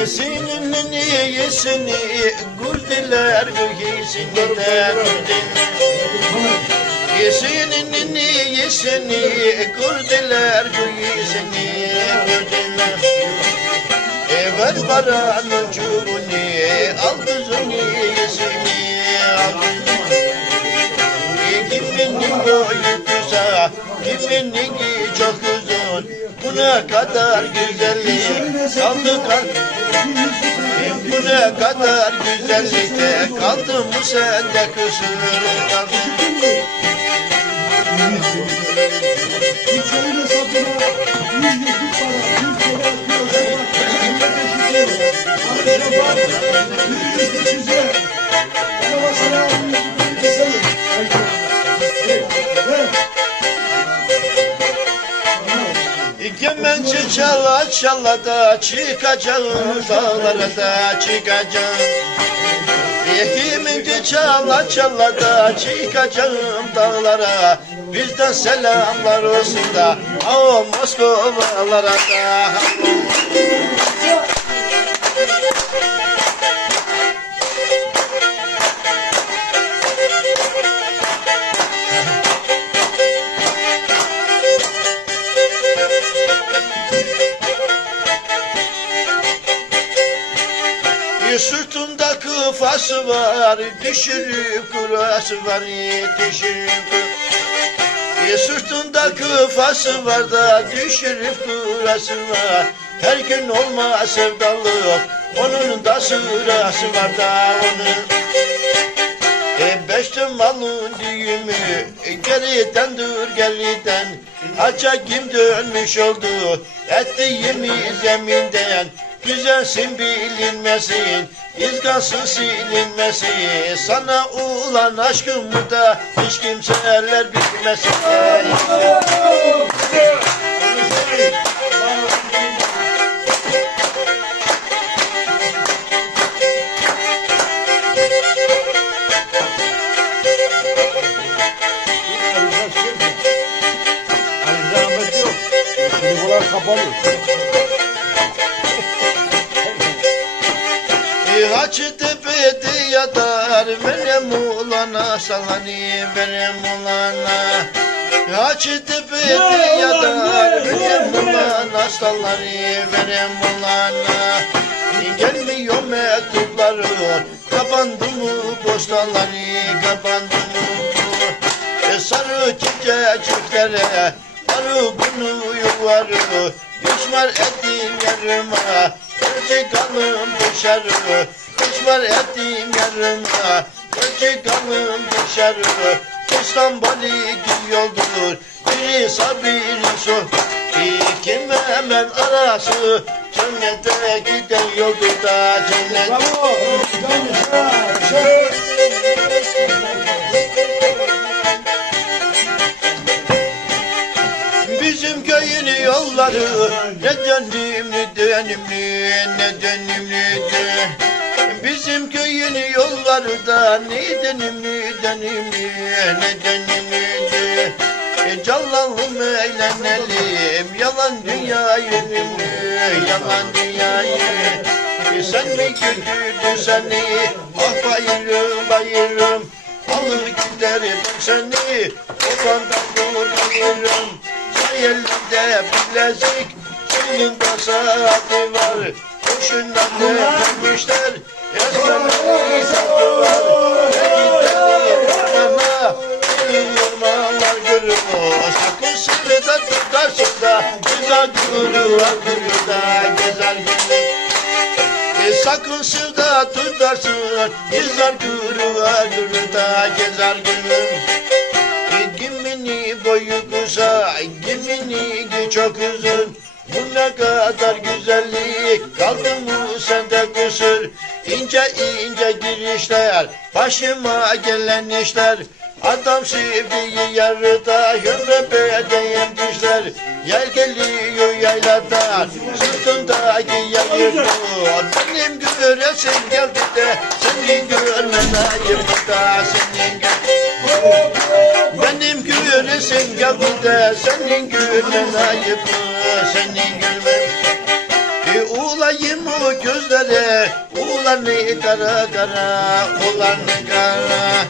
Yesinini yesini gurdiler yesini de Yesinini yesini gurdiler yesini gurdiler E ver paranın çubuğunu al kızını yesini. al Kiminin boyu kısa kiminin çok uzun? Buna kadar güzellik kaldı kaldı bu ne kadar güzellikte kaldı mı sende kusur kaldı. Kemençe çala da çıkacağım dağlara da çıkacağım. Kemençe çala çala da çıkacağım dağlara. Bizden selamlar olsun da o Moskovalara da. Kıfası var, düşürüp kurası var, düşürüp e, Sırtında kıfası var da düşürüp kurası var. Her gün olmaz sevdalık, onun da sırası var da onun. E beşte malın düğümü e, geriden dur geriden Aça kim dönmüş oldu ettiğimiz zeminden Güzelsin bilinmesin izgasın silinmesin Sana olan aşkımı da hiç bilmesin zahmet yok. Telefonlar kapalı. Hacı tepede yatar. Benim ulana salani benim ulana. Hacı tepede yatar. Benim ulana. Salani benim ulana. Gelmiyor mektupları. Kapandı mı postaları? Kapandı mı? E, Sarı çiçeklere arı bunu yuvarı. Düşmar ettim yarıma Çıkalım dışarı Düşmar ettim yarıma Çıkalım dışarı İstanbul'u gidiyordur Biri sağ biri sol İkim hemen arası? Cennete giden yoldur da cennet Bizim köyün yolları ne dönümlü dönümlü ne dönümlüdü Bizim köyün yolları da ne dönümlü dönümlü ne dönümlüdü e, Canlanalım eğlenelim yalan dünya yönümlü yalan dünyayı. E, Sen mi götürdün seni? Ah bayırım bayırım. Alır giderim seni. Okandan kurtarırım Sayelinde bilezik Solunda saati var. Boşundan dememişler Ezberleri sattılar Ne gidelim ormana Benim ormanlar görür o Sakın sırada tutarsın da Güzel gülü akıllı da Gezer gülü e sakın sırda tutarsın Gezer gülü akıllı da Gezer gülü boyu kısa, gimini çok uzun. Bu ne kadar güzellik, kaldı mı sende kusur? İnce ince girişler, başıma gelen işler. Adam sevdiği yarıda, ömre bedeyim düşler. Yer geliyor yayladan, sırtındaki yayırdı. Benim göresim geldi de, senin görmen ayıp da, senin gör. Benim gülesim geldi de senin gülmen ayıp? Senin gülmen e, Ulayım o gözlere Ulan ne kara kara Ulan ne kara.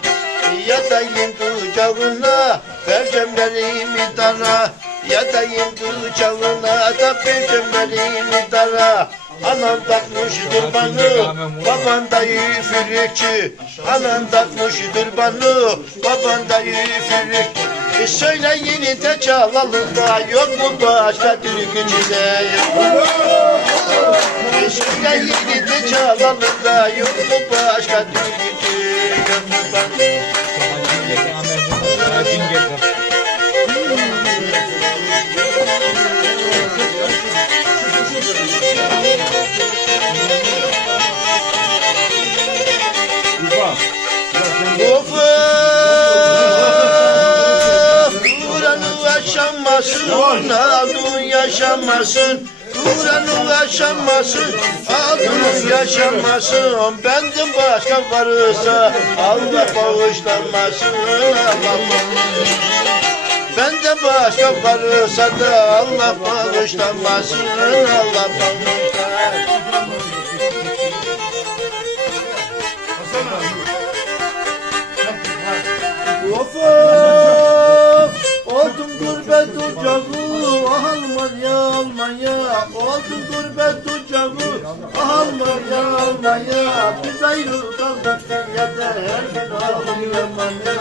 Yatayım kucağına Perçemlerimi tara Yatayım kucağına Da perçemlerimi tara Anam takmıştır bana Baban dayı fürükçü Anam takmıştır bana Baban dayı fürükçü e söyle yeni de çalalım da Yok mu başka türkücüde e söyle yeni de çalalım da Yok mu başka türkücü yaşamasın Aldın yaşamasın Kur'an'ı yaşamasın Aldın yaşamasın Benden başka varsa Allah bağışlanmasın. Allah Benden başka varsa da Allah bağışlanmasın. Allah bağışlanmasın. Oldum gurbet ocağı Almanya Almanya Oldum gurbet ocağı Almanya Almanya Biz ayrı kaldık dünyada Her gün Almanya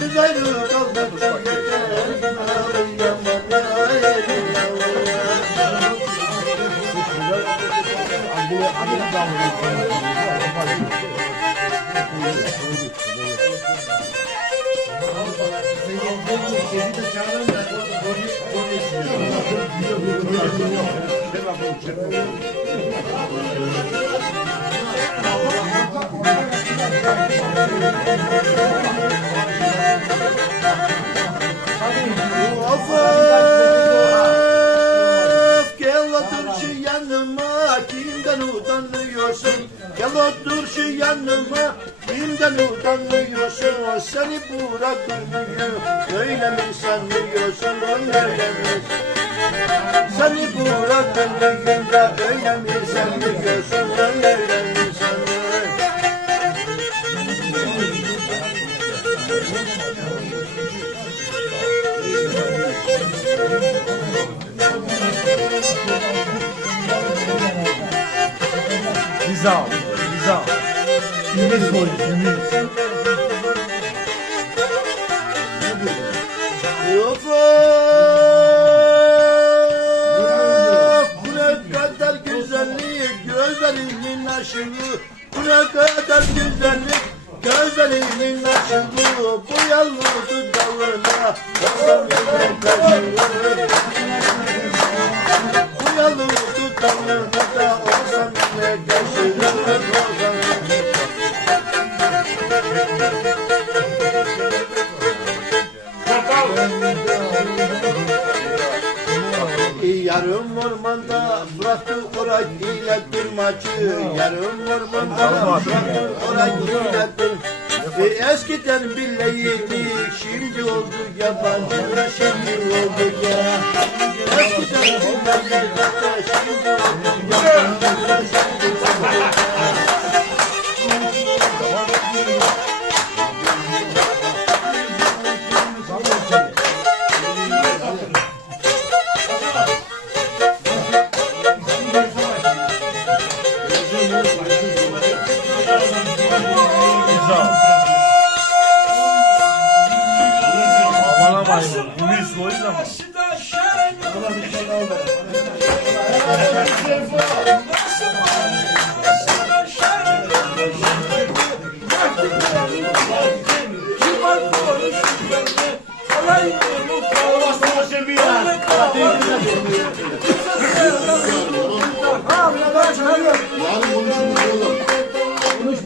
Biz ayrı kaldık dünyada Her gün Almanya Of Gel otur şu yanıma Kimden utanıyorsun? Gel otur şu yanıma Kimden utanıyorsun Seni bırakır mıyım Öyle mi sanıyorsun Öyle mi? Seni da Öyle mi sanıyorsun Öyle mi sanıyorsun Güzel, güzel. Ümit boyu, Ne kadar güzellik Gözlerimin aşığı Bu yalnız dudağına Baksam yüzün taşıyor Bu yalnız dudağına da Olsam ne taşıyor Yarım ormanda bıraktı oray ile durmacı Yarım ormanda bıraktı oray ile dur e, Eskiden birleydik şimdi oldu yabancı Şimdi oldu ya. Eskiden birleydik şimdi oldu yabancı Da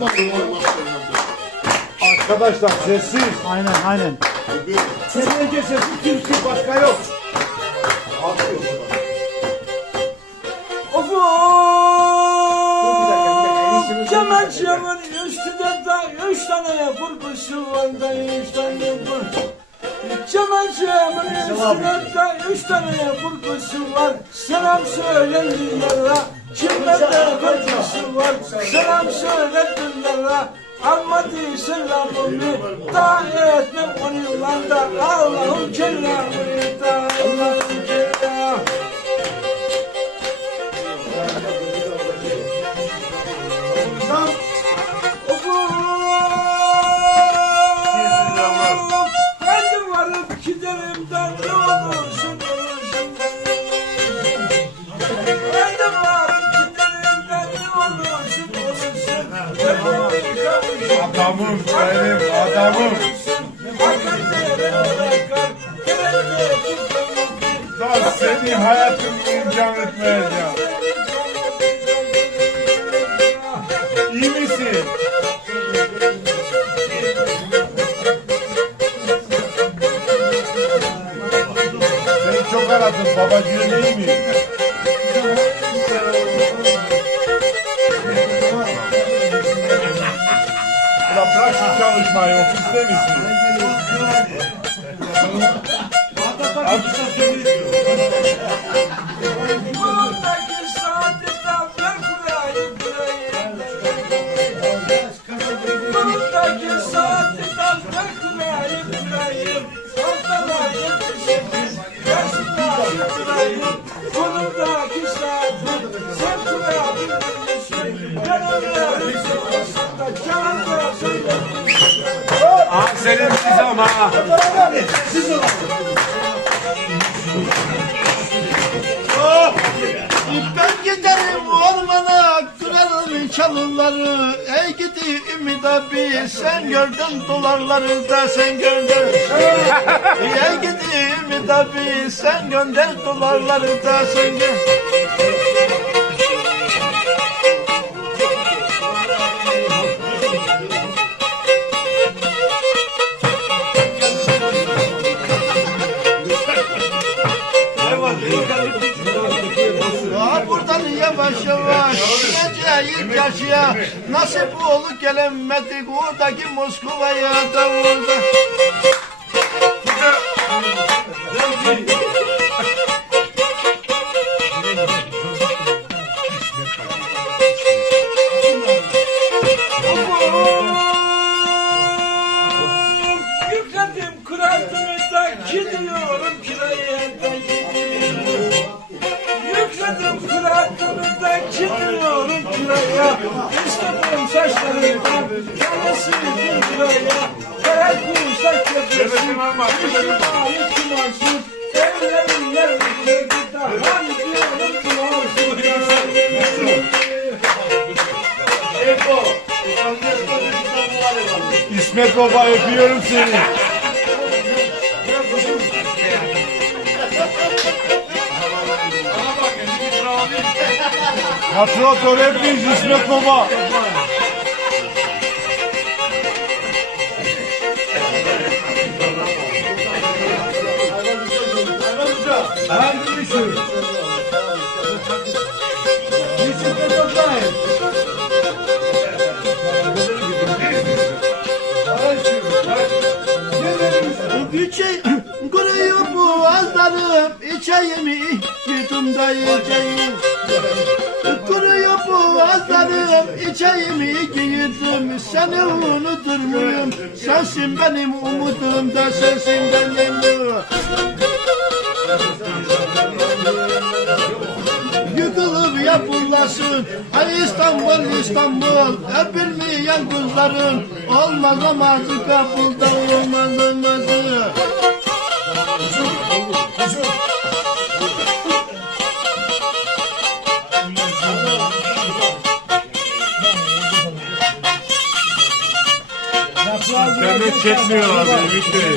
mı? Arkadaşlar sessiz. Aynen aynen. Sadece sessiz kimse başka yok. Of Kemal Çam'ın üstüne da Üç tane kurkuşu var da üç tane kur. Çamaşırımın üstünde üç tane kurkuşu var. Selam söyle dünyara. Kimlerde kurkuşu var. Selam söyle dünyara. Almadı selamımı da etmem onu landa Allah'ım kelamını da seni hayatım imkan etmeyeceğim. İyi misin? Seni çok aradım babacığım iyi mi? Ulan bırak şu çalışmayı ofiste misin? Çalıları Ey gidi Ümit abi sen gördün dolarları da sen gördün Ey gidi Ümit abi sen gönder dolarları da sen gönder yavaş yavaş gideceğiz yaşaya Nasip olup gelemedik oradaki Moskova'ya da orada. Yükledim gidiyorum kiraya İstedim saçlarımdan yanısıydım kiraya Kara kuşak yapıyorsun. İştimali kumarsın Evlerin yerini kırdı da Hani diyorum kumarsın İsmet Baba öpüyorum seni. Katratör hepiniz İsmet Baba. İçe, kuruyor boğazlarım İçeyim yudumda içeyim Kuruyor boğazlarım İçeyim yudum Seni unutur muyum? Sensin benim umudum da sensin benim Yıkılıp yapılasın Ay İstanbul İstanbul. Öpülmeyen kızların Olmaz amazı kapılda olmaz olmazı İnternet çekmiyor abi Ümit Bey.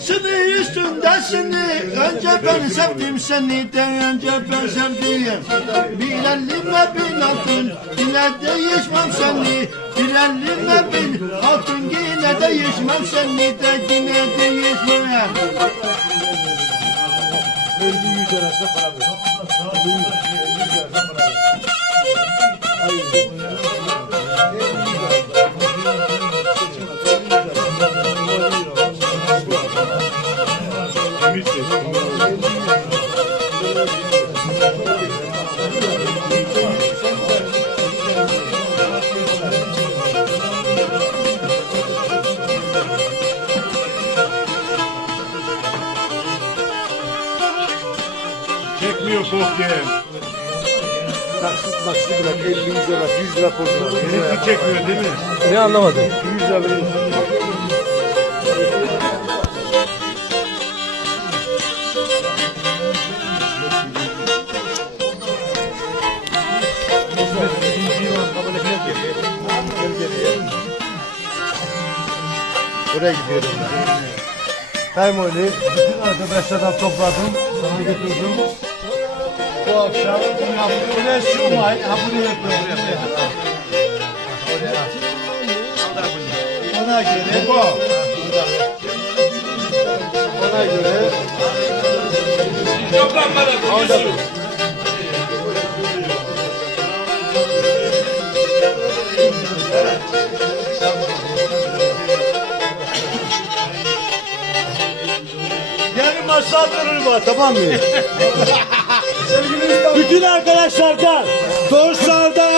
Seni üstündesini Önce ben sevdim seni de önce ben sevdim Bir elime bin altın Yine değişmem seni Bir elime bin altın Yine değişmem seni de yine değişmem Öldü yüz arasında para ver. Taksit maksit bırak 50 100 lira 100 lira pozuna. Benimki çekmiyor değil mi? Ne anlamadım. 100 lira vereyim. Buraya gidiyorum ben. Kaymoli bütün arkadaşlardan topladım. Sana götürdüm. Bu akşam buraya şu may, ha buraya yapıyorum. Buraya. Ona göre bu. Ona göre Anladım. Yarın masal durur tamam mı? Bütün arkadaşlardan, dostlardan,